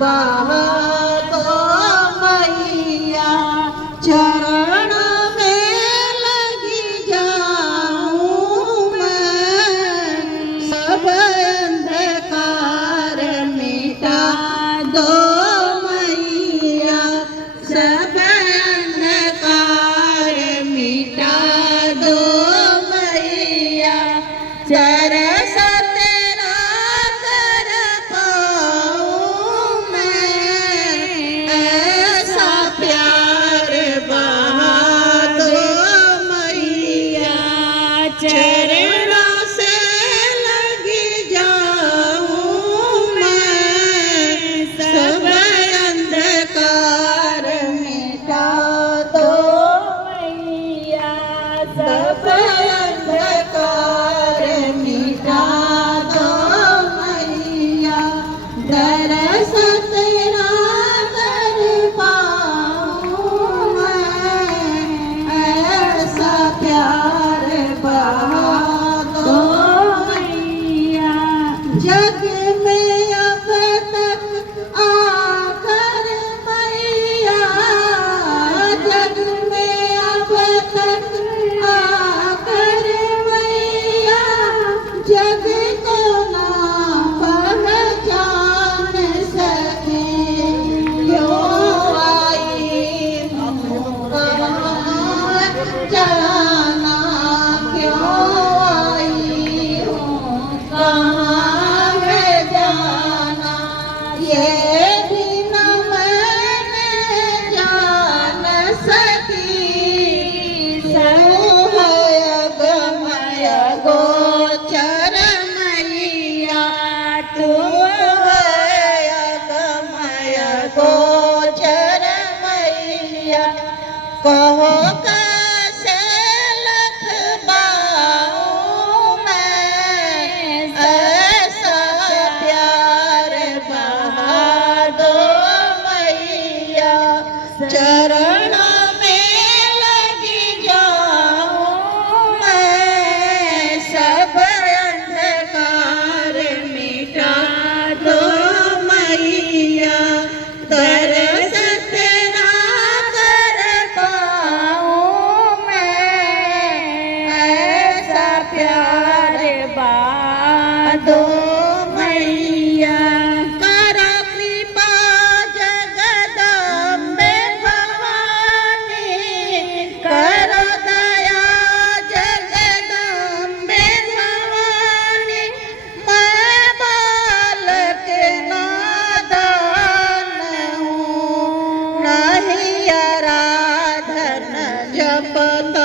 बहा दो मैया, चरण में लगी जाऊं मैं, सब अंधकार मिटा दो मैया, सब अंधकार मिटा दो मैया, चरस तेरा कर पाऊं मैं, ऐसा प्यार बहा दो मैया, चरणों से लगी जाऊं मैं, सब अंधकार मिटा दो मैया, सब अंधकार मिटा दो मैया, दरस तेरा कर पाऊं मैं, ऐसा प्यार बहा दो मैया, जग में अब तक आकर मैया, जग में अब तक आकर मैया, जग को ना पहचान सके, क्यों आई हूँ कहाँ जाना, क्यों आई हूँ कहाँ है जाना, ये भी न मैंने जान सकी, समूह अगमय गोचर मैया, तुम अगमय गोचर मैया, कहो कैसे लख पाऊं मैं, ऐसा प्यार बहा दो मैया, चरणों में लगी जाऊं मैं, सब अंधकार मिटा दो मैया, दरस तेरा कर पाऊं मैं, ऐसा प्यार बहा दो मैया, करो कृपा जगदम्बे भवानी, करो दया जगदम्बे भवानी, मैं बालक नादान हूँ, नहीं आराधन जपता